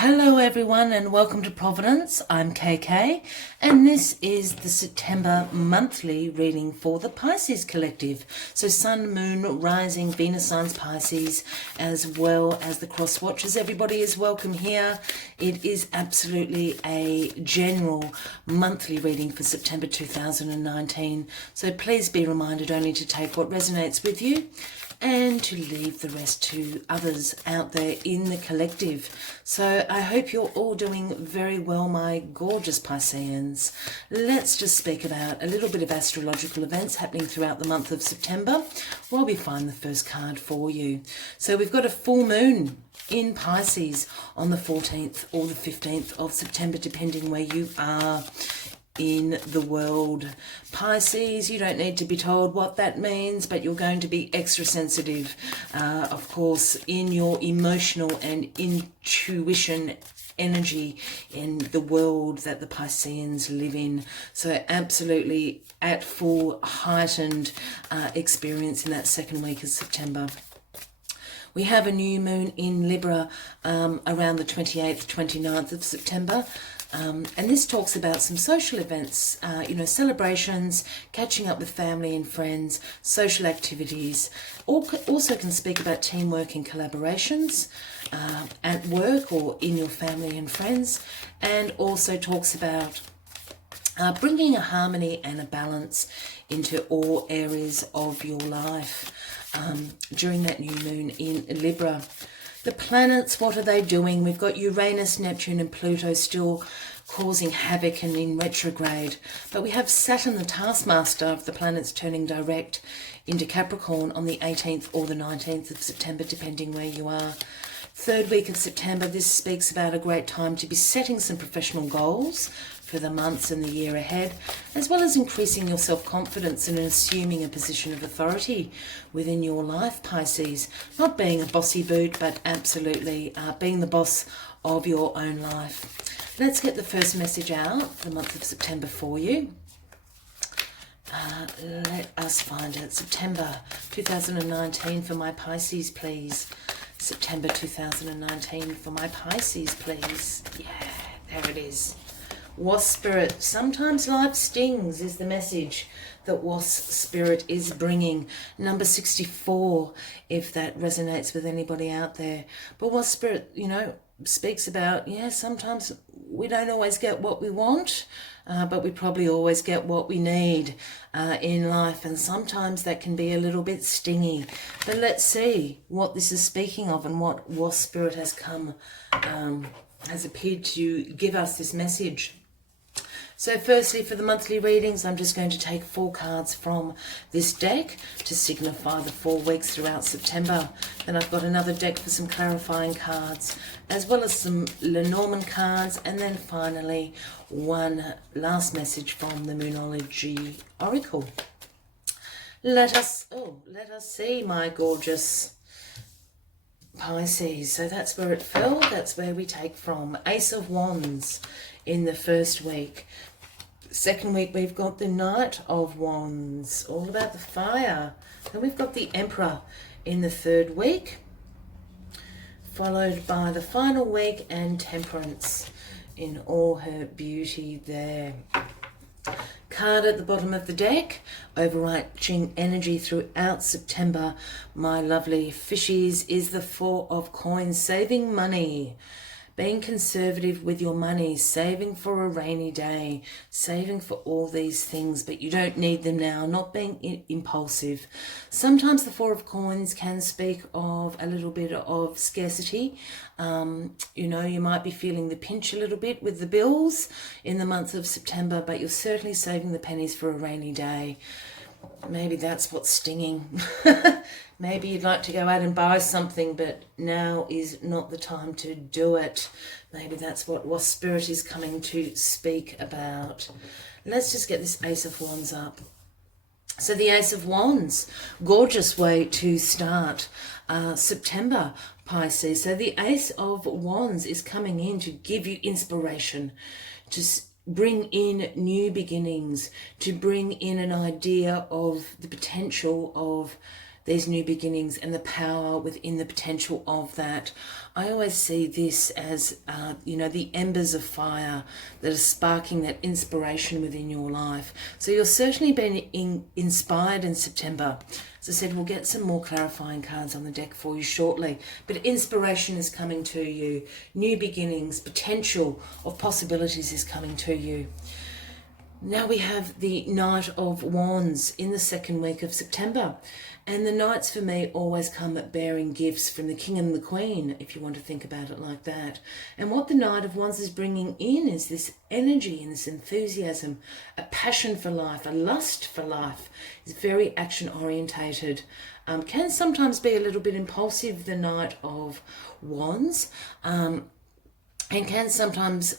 Hello everyone and welcome to Providence. I'm KK and this is the September monthly reading for the Pisces collective. So Sun, Moon, Rising, Venus signs Pisces, as well as the cross watchers. Everybody is welcome here. It is absolutely a general monthly reading for September 2019. So please be reminded only to take what resonates with you and to leave the rest to others out there in the collective. So I hope you're all doing very well, my gorgeous Pisceans. Let's just speak about a little bit of astrological events happening throughout the month of September while we find the first card for you. So we've got a full moon in Pisces on the 14th or the 15th of September, depending where you are in the world. Pisces, you don't need to be told what that means, but you're going to be extra sensitive, of course, in your emotional and intuition energy in the world that the Pisceans live in. So absolutely at full heightened experience in that second week of September. We have a new moon in Libra around the 28th, 29th of September. And this talks about some social events, celebrations, catching up with family and friends, social activities. Also can speak about teamwork and collaborations at work or in your family and friends. And also talks about bringing a harmony and a balance into all areas of your life during that new moon in Libra. The planets, what are they doing? We've got Uranus, Neptune and Pluto still causing havoc and in retrograde. But we have Saturn, the taskmaster of the planets, turning direct into Capricorn on the 18th or the 19th of September, depending where you are. Third week of September, this speaks about a great time to be setting some professional goals for the months and the year ahead, as well as increasing your self-confidence and assuming a position of authority within your life, Pisces. Not being a bossy boot, but absolutely being the boss of your own life. Let's get the first message out for the month of September for you. Let us find it. September 2019 for my Pisces, please. September 2019 for my Pisces, please. Yeah, there it is. Wasp Spirit, sometimes life stings is the message that Wasp Spirit is bringing. Number 64, if that resonates with anybody out there. But Wasp Spirit, speaks about, sometimes we don't always get what we want, but we probably always get what we need in life. And sometimes that can be a little bit stingy. But let's see what this is speaking of and what Wasp Spirit has come, has appeared to give us this message. So firstly, for the monthly readings, I'm just going to take 4 cards from this deck to signify the 4 weeks throughout September. Then I've got another deck for some clarifying cards, as well as some Lenormand cards, and then finally one last message from the Moonology Oracle. Let us see, my gorgeous Pisces. So that's where it fell. That's where we take from. Ace of Wands in the first week. Second week we've got the Knight of Wands, all about the fire. Then we've got the Emperor in the third week, followed by the final week and Temperance in all her beauty there. Card at the bottom of the deck, overarching energy throughout September, my lovely fishies, is the 4 of Coins, saving money. Being conservative with your money, saving for a rainy day, saving for all these things, but you don't need them now, not being impulsive. Sometimes the 4 of Coins can speak of a little bit of scarcity. You might be feeling the pinch a little bit with the bills in the month of September, but you're certainly saving the pennies for a rainy day. Maybe that's what's stinging. Maybe you'd like to go out and buy something, but now is not the time to do it. Maybe that's what Wasp Spirit is coming to speak about. Let's just get this Ace of Wands up. So the Ace of Wands, gorgeous way to start September, Pisces. So the Ace of Wands is coming in to give you inspiration, to bring in new beginnings, to bring in an idea of the potential of these new beginnings and the power within the potential of that. I always see this as, the embers of fire that are sparking that inspiration within your life. So you're certainly being inspired in September. As I said, we'll get some more clarifying cards on the deck for you shortly. But inspiration is coming to you. New beginnings, potential of possibilities is coming to you. Now we have the Knight of Wands in the second week of September. And the Knights for me always come bearing gifts from the King and the Queen, if you want to think about it like that. And what the Knight of Wands is bringing in is this energy and this enthusiasm, a passion for life, a lust for life. It's very action orientated. Can sometimes be a little bit impulsive, the Knight of Wands. And can sometimes,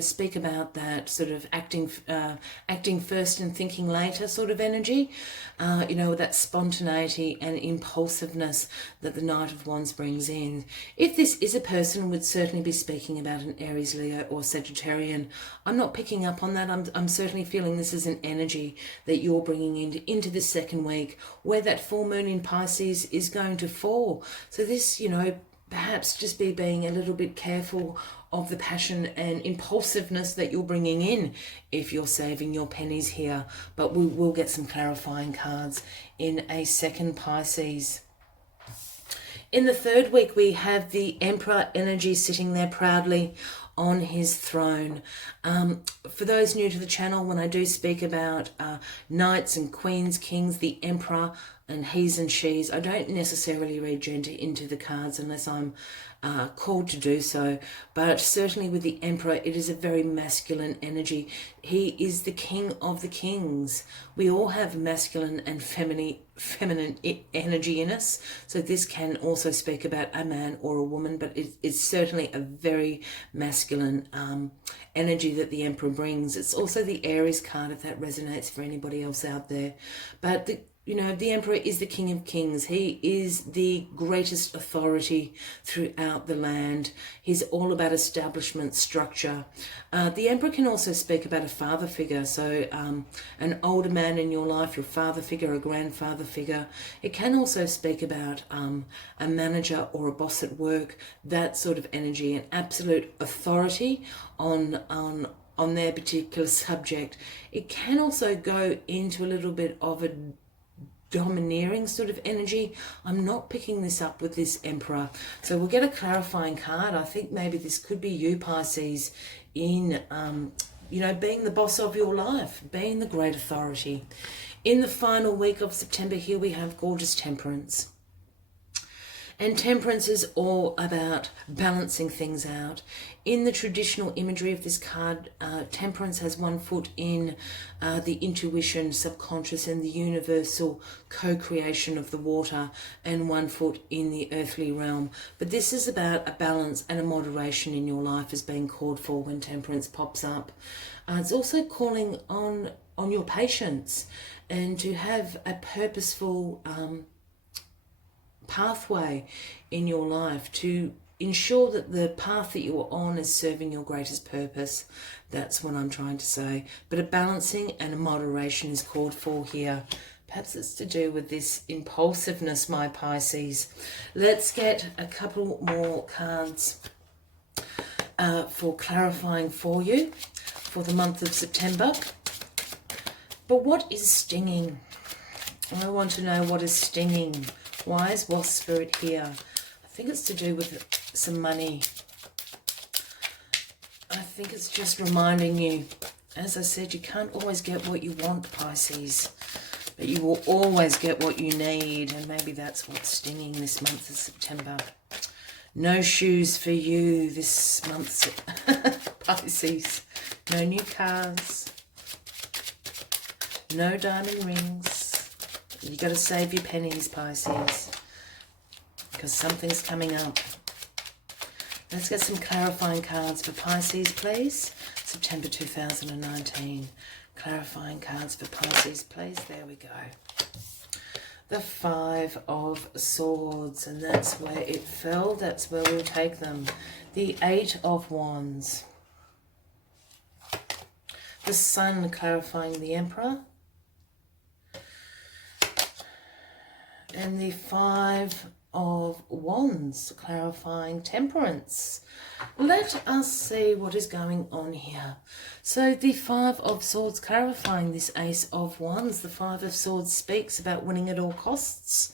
speak about that sort of acting first and thinking later sort of energy, that spontaneity and impulsiveness that the Knight of Wands brings in. If this is a person, would certainly be speaking about an Aries, Leo or Sagittarian. I'm not picking up on that. I'm certainly feeling this is an energy that you're bringing into the second week where that full moon in Pisces is going to fall. So this, perhaps just be being a little bit careful of the passion and impulsiveness that you're bringing in if you're saving your pennies here. But we will get some clarifying cards in a second, Pisces. In the third week, we have the Emperor energy sitting there proudly on his throne. For those new to the channel, when I do speak about knights and queens, kings, the Emperor and he's and she's, I don't necessarily read gender into the cards unless I'm called to do so. But certainly with the Emperor, it is a very masculine energy. He is the king of the kings. We all have masculine and feminine energy in us. So this can also speak about a man or a woman, but it's certainly a very masculine energy that the Emperor brings. It's also the Aries card, if that resonates for anybody else out there. But the Emperor is the King of Kings. He is the greatest authority throughout the land. He's all about establishment, structure. The Emperor can also speak about a father figure. So an older man in your life, your father figure, a grandfather figure. It can also speak about a manager or a boss at work, that sort of energy, an absolute authority on their particular subject. It can also go into a little bit of a domineering sort of energy. I'm not picking this up with this Emperor. So we'll get a clarifying card. I think maybe this could be you, Pisces, in, being the boss of your life, being the great authority. In the final week of September here, we have gorgeous Temperance. And Temperance is all about balancing things out. In the traditional imagery of this card, Temperance has one foot in the intuition, subconscious, and the universal co-creation of the water, and one foot in the earthly realm. But this is about a balance and a moderation in your life is being called for when Temperance pops up. It's also calling on your patience and to have a purposeful pathway in your life to ensure that the path that you are on is serving your greatest purpose. That's what I'm trying to say. But a balancing and a moderation is called for here. Perhaps it's to do with this impulsiveness, my Pisces. Let's get a couple more cards for clarifying for you for the month of September. But what is stinging? I want to know what is stinging. Why is Wasp Spirit here? I think it's to do with some money. I think it's just reminding you, as I said, you can't always get what you want, Pisces, but you will always get what you need, and maybe that's what's stinging this month of September. No shoes for you this month, Pisces. No new cars. No diamond rings. You got to save your pennies, Pisces, because something's coming up. Let's get some clarifying cards for Pisces, please. September 2019. Clarifying cards for Pisces, please. There we go. The Five of Swords, and that's where it fell. That's where we'll take them. The Eight of Wands. The Sun clarifying the Emperor. And the Five of Wands, clarifying temperance. Let us see what is going on here. So the Five of Swords clarifying this Ace of Wands. The Five of Swords speaks about winning at all costs.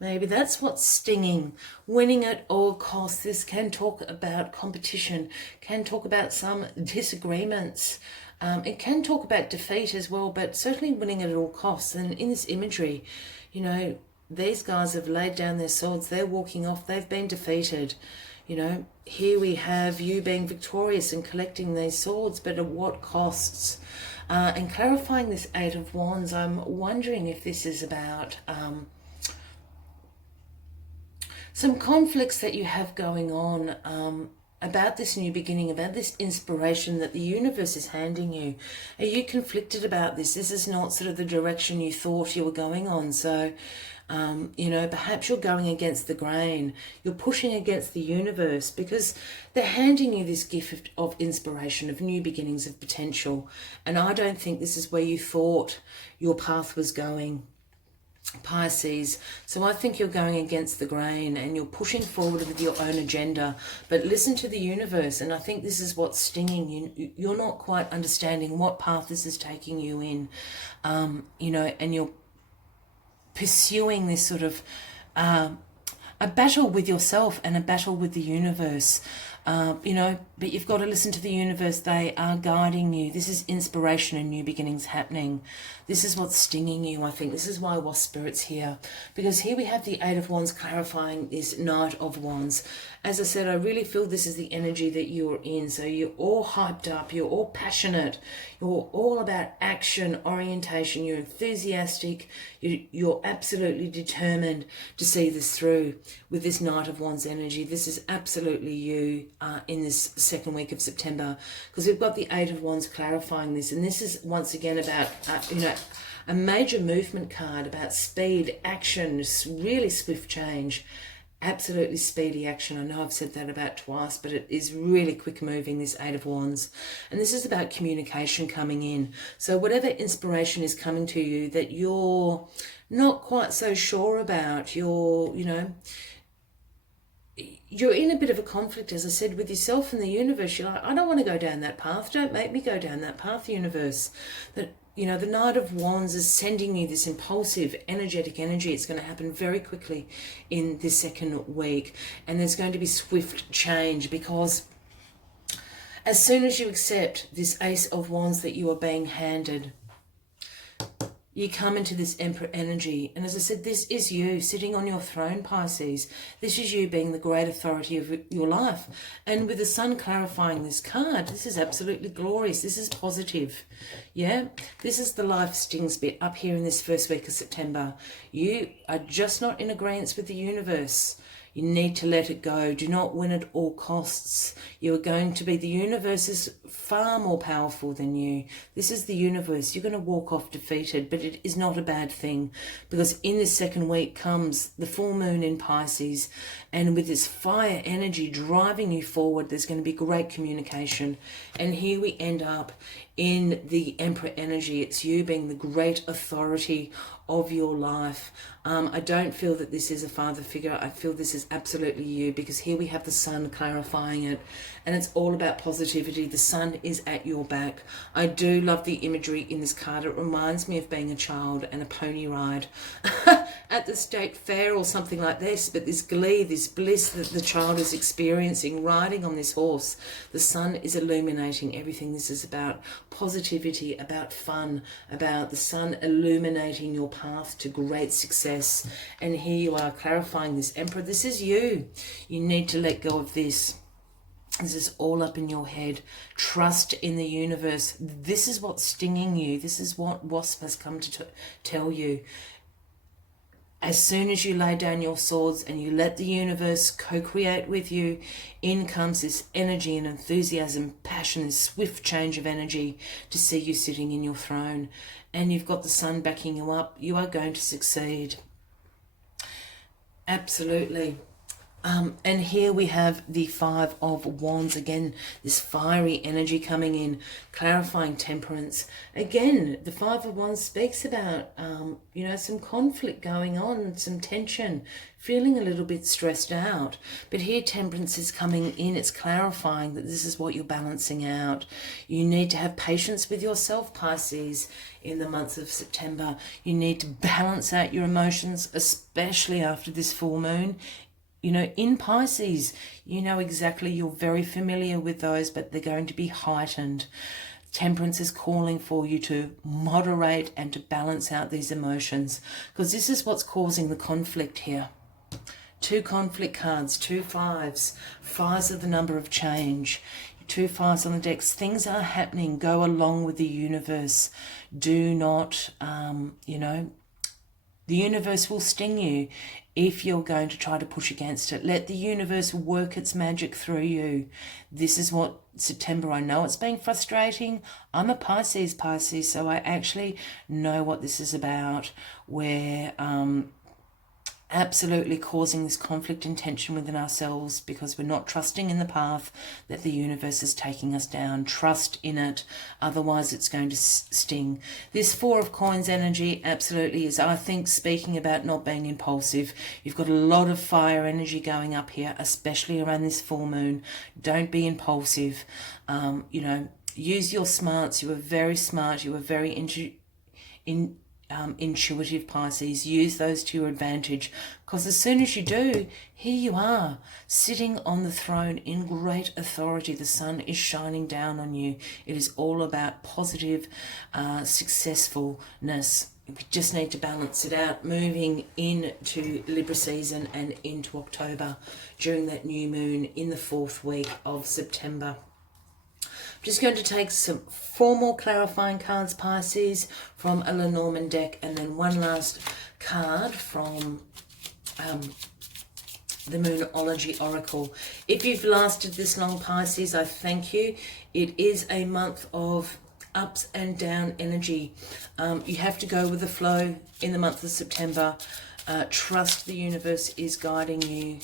Maybe that's what's stinging. Winning at all costs. This can talk about competition, can talk about some disagreements. It can talk about defeat as well, but certainly winning at all costs. And in this imagery, you know, these guys have laid down their swords. They're walking off. They've been defeated. You know, here we have you being victorious and collecting these swords, but at what costs? And clarifying this Eight of Wands, I'm wondering if this is about some conflicts that you have going on, about this new beginning, about this inspiration that the universe is handing you. Are you conflicted about this? This is not sort of the direction you thought you were going on. So, you know, perhaps you're going against the grain. You're pushing against the universe because they're handing you this gift of inspiration, of new beginnings, of potential. And I don't think this is where you thought your path was going, Pisces. So I think you're going against the grain and you're pushing forward with your own agenda, but listen to the universe. And I think this is what's stinging you. You're not quite understanding what path this is taking you in, you know, and you're pursuing this sort of a battle with yourself and a battle with the universe. You know, but you've got to listen to the universe. They are guiding you. This is inspiration and new beginnings happening. This is what's stinging you, I think. This is why Wasp Spirit's here. Because here we have the Eight of Wands clarifying this Knight of Wands. As I said, I really feel this is the energy that you're in. So you're all hyped up. You're all passionate. You're all about action, orientation. You're enthusiastic. You're absolutely determined to see this through with this Knight of Wands energy. This is absolutely you in this second week of September, because we've got the Eight of Wands clarifying this. And this is once again about, you know, a major movement card about speed, action, really swift change. Absolutely speedy action. I know I've said that about twice, but it is really quick moving, this Eight of Wands. And this is about communication coming in. So whatever inspiration is coming to you that you're not quite so sure about, you're, you know, you're in a bit of a conflict, as I said, with yourself and the universe. You're like, I don't want to go down that path. Don't make me go down that path, universe. That, you know, the Knight of Wands is sending you this impulsive, energetic energy. It's going to happen very quickly in this second week. And there's going to be swift change, because as soon as you accept this Ace of Wands that you are being handed, you come into this Emperor energy. And as I said, this is you sitting on your throne, Pisces. This is you being the great authority of your life. And with the Sun clarifying this card, this is absolutely glorious. This is positive. Yeah, this is the life stings bit up here in this first week of September. You are just not in agreement with the universe. You need to let it go. Do not win at all costs. You are going to be, the universe is far more powerful than you. This is the universe. You're going to walk off defeated, but it is not a bad thing, because in this second week comes the full moon in Pisces, and with this fire energy driving you forward, there's going to be great communication. And here we end up in the Emperor energy. It's you being the great authority of your life. I don't feel that this is a father figure. I feel this is absolutely you, because here we have the Sun clarifying it, and it's all about positivity. The Sun is at your back. I do love the imagery in this card. It reminds me of being a child and a pony ride at the state fair or something like this, but this glee, this bliss that the child is experiencing riding on this horse. The Sun is illuminating everything. This is about positivity, about fun, about the Sun illuminating your path to great success. And here you are clarifying this Emperor. This is you. You need to let go of this. This is all up in your head. Trust in the universe. This is what's stinging you. This is what Wasp has come to tell you. As soon as you lay down your swords and you let the universe co-create with you, in comes this energy and enthusiasm, passion, this swift change of energy to see you sitting in your throne. And you've got the Sun backing you up. You are going to succeed. Absolutely. And here we have the Five of Wands. Again, this fiery energy coming in, clarifying temperance. Again, the Five of Wands speaks about, you know, some conflict going on, some tension, feeling a little bit stressed out. But here temperance is coming in. It's clarifying that this is what you're balancing out. You need to have patience with yourself, Pisces, in the month of September. You need to balance out your emotions, especially after this full moon. You know, in Pisces, you know exactly, you're very familiar with those, but they're going to be heightened. Temperance is calling for you to moderate and to balance out these emotions, because this is what's causing the conflict here. Two conflict cards, two fives. Fives are the number of change. Two fives on the decks. Things are happening. Go along with the universe. Do not, you know, the universe will sting you if you're going to try to push against it. Let the universe work its magic through you. This is what September, I know it's been frustrating. I'm a Pisces, so I actually know what this is about, where absolutely causing this conflict and tension within ourselves because we're not trusting in the path that the universe is taking us down. Trust in it, otherwise it's going to sting. This Four of Coins energy absolutely is, I think, speaking about not being impulsive. You've got a lot of fire energy going up here, especially around this full moon. Don't be impulsive. You know, use your smarts. You are very smart. You are very intuitive, Pisces. Use those to your advantage, because as soon as you do, here you are sitting on the throne in great authority. The sun is shining down on you. It is all about positive successfulness. We just need to balance it out, moving into Libra season and into October during that new moon in the 4th week of September. Just going to take some 4 more clarifying cards, Pisces, from a Lenormand deck, and then one last card from the Moonology Oracle. If you've lasted this long, Pisces, I thank you. It is a month of ups and down energy. You have to go with the flow in the month of September. Trust the universe is guiding you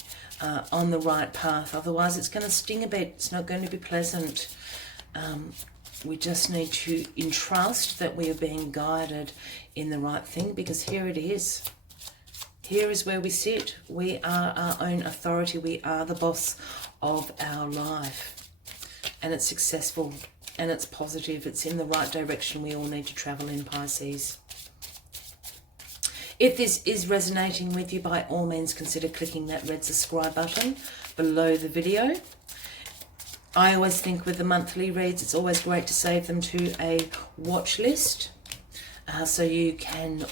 on the right path. Otherwise, it's going to sting a bit. It's not going to be pleasant. We just need to entrust that we are being guided in the right thing, because here it is. Here is where we sit. We are our own authority. We are the boss of our life. And it's successful and it's positive. It's in the right direction we all need to travel in, Pisces. If this is resonating with you, by all means consider clicking that red subscribe button below the video. I always think with the monthly reads, it's always great to save them to a watch list, so you can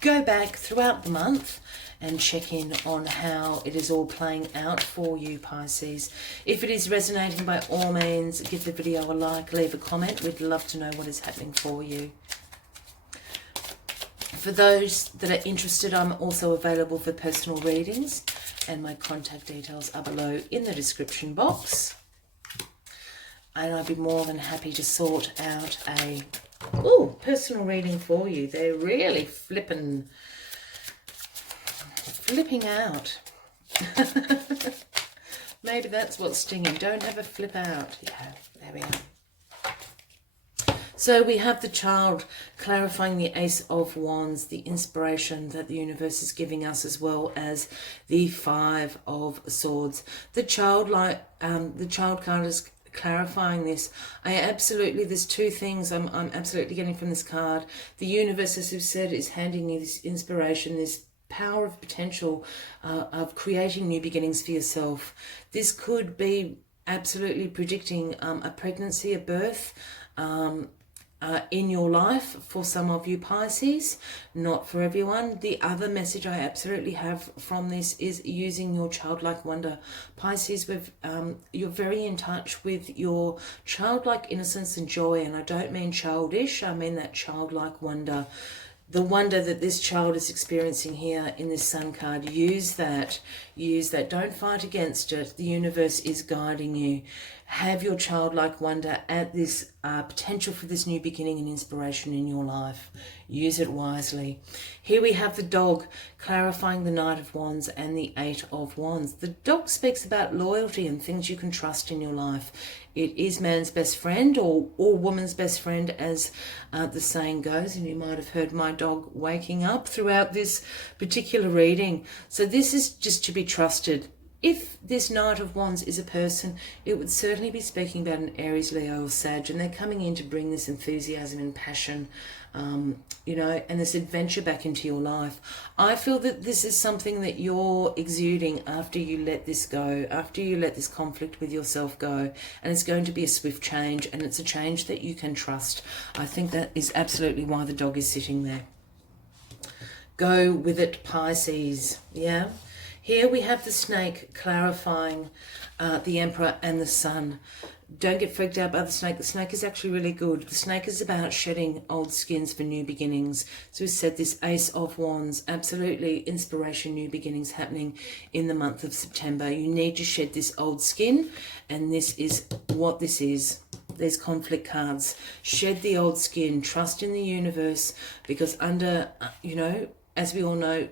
go back throughout the month and check in on how it is all playing out for you, Pisces. If it is resonating, by all means, give the video a like, leave a comment. We'd love to know what is happening for you. For those that are interested, I'm also available for personal readings, and my contact details are below in the description box. And I'd be more than happy to sort out a personal reading for you. They're really flipping out. Maybe that's what's stinging. Don't have a flip out. Yeah, there we are. So we have the child clarifying the Ace of Wands, the inspiration that the universe is giving us, as well as the Five of Swords. The child card is clarifying this. There's 2 things I'm absolutely getting from this card. The universe, as we've said, is handing you this inspiration, this power of potential of creating new beginnings for yourself. This could be absolutely predicting a pregnancy, a birth, in your life for some of you, Pisces, not for everyone. The other message I absolutely have from this is using your childlike wonder. Pisces, you're very in touch with your childlike innocence and joy, and I don't mean childish, I mean that childlike wonder. The wonder that this child is experiencing here in this Sun card. Use that. Don't fight against it. The universe is guiding you. Have your childlike wonder at this potential for this new beginning and inspiration in your life. Use it wisely. Here we have the dog clarifying the Knight of Wands and the Eight of Wands. The dog speaks about loyalty and things you can trust in your life. It is man's best friend or woman's best friend, as the saying goes. And you might have heard my dog waking up throughout this particular reading. So this is just to be trusted. If this Knight of Wands is a person, it would certainly be speaking about an Aries, Leo or Sag, and they're coming in to bring this enthusiasm and passion, you know, and this adventure back into your life. I feel that this is something that you're exuding after you let this go, after you let this conflict with yourself go, and it's going to be a swift change, and it's a change that you can trust. I think that is absolutely why the dog is sitting there. Go with it, Pisces, yeah? Here we have the snake clarifying the Emperor and the Sun. Don't get freaked out by the snake. The snake is actually really good. The snake is about shedding old skins for new beginnings. So we said this Ace of Wands, absolutely inspiration, new beginnings happening in the month of September. You need to shed this old skin, and this is what this is. There's conflict cards. Shed the old skin. Trust in the universe, because under, you know, as we all know,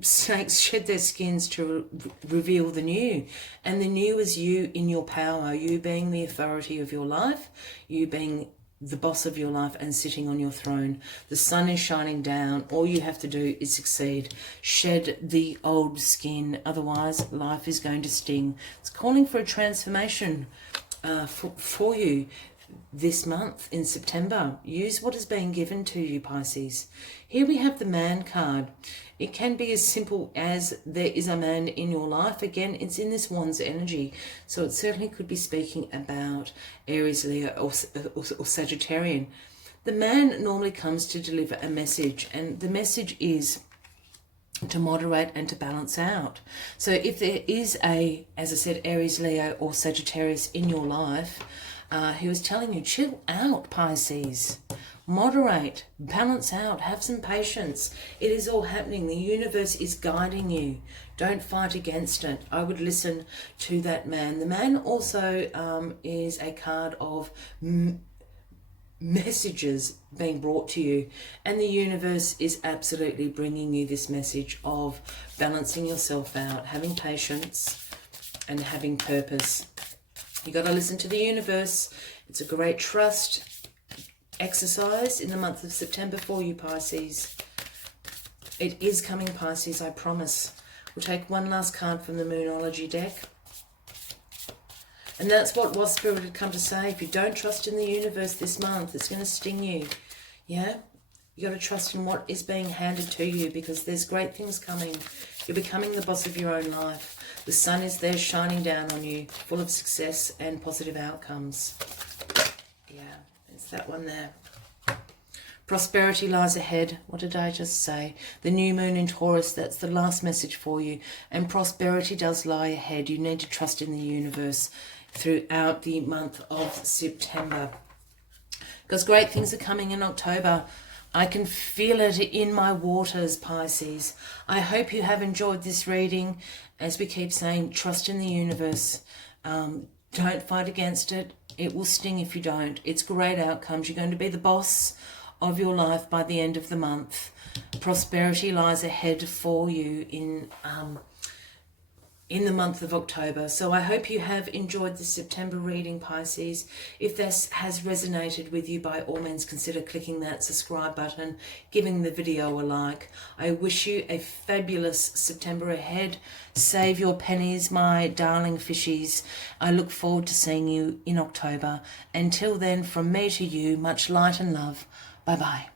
snakes shed their skins to reveal the new, and the new is you in your power, you being the authority of your life, you being the boss of your life and sitting on your throne. The sun is shining down. All you have to do is succeed. Shed the old skin, otherwise life is going to sting. It's calling for a transformation for you this month in September. Use what is being given to you, Pisces. Here we have the Man card. It can be as simple as there is a man in your life. Again, it's in this Wands energy. So it certainly could be speaking about Aries, Leo or Sagittarian. The man normally comes to deliver a message, and the message is to moderate and to balance out. So if there is a, as I said, Aries, Leo or Sagittarius in your life, he was telling you, chill out, Pisces. Moderate, balance out, have some patience. It is all happening. The universe is guiding you. Don't fight against it. I would listen to that man. The man also is a card of messages being brought to you, and the universe is absolutely bringing you this message of balancing yourself out, having patience and having purpose. You got to listen to the universe. It's a great trust exercise in the month of September for you, Pisces. It is coming, Pisces, I promise. We'll take one last card from the Moonology deck. And that's what Wasp Spirit had come to say. If you don't trust in the universe this month, it's going to sting you. Yeah? You got to trust in what is being handed to you, because there's great things coming. You're becoming the boss of your own life. The sun is there shining down on you, full of success and positive outcomes. Yeah, it's that one there. Prosperity lies ahead. What did I just say? The new moon in Taurus, that's the last message for you. And prosperity does lie ahead. You need to trust in the universe throughout the month of September, because great things are coming in October. I can feel it in my waters, Pisces. I hope you have enjoyed this reading. As we keep saying, trust in the universe. Don't fight against it. It will sting if you don't. It's great outcomes. You're going to be the boss of your life by the end of the month. Prosperity lies ahead for you in the month of October. So I hope you have enjoyed the September reading, Pisces. If this has resonated with you, by all means consider clicking that subscribe button, giving the video a like. I wish you a fabulous September ahead. Save your pennies, my darling fishies. I look forward to seeing you in October. Until then, from me to you, much light and love. Bye-bye.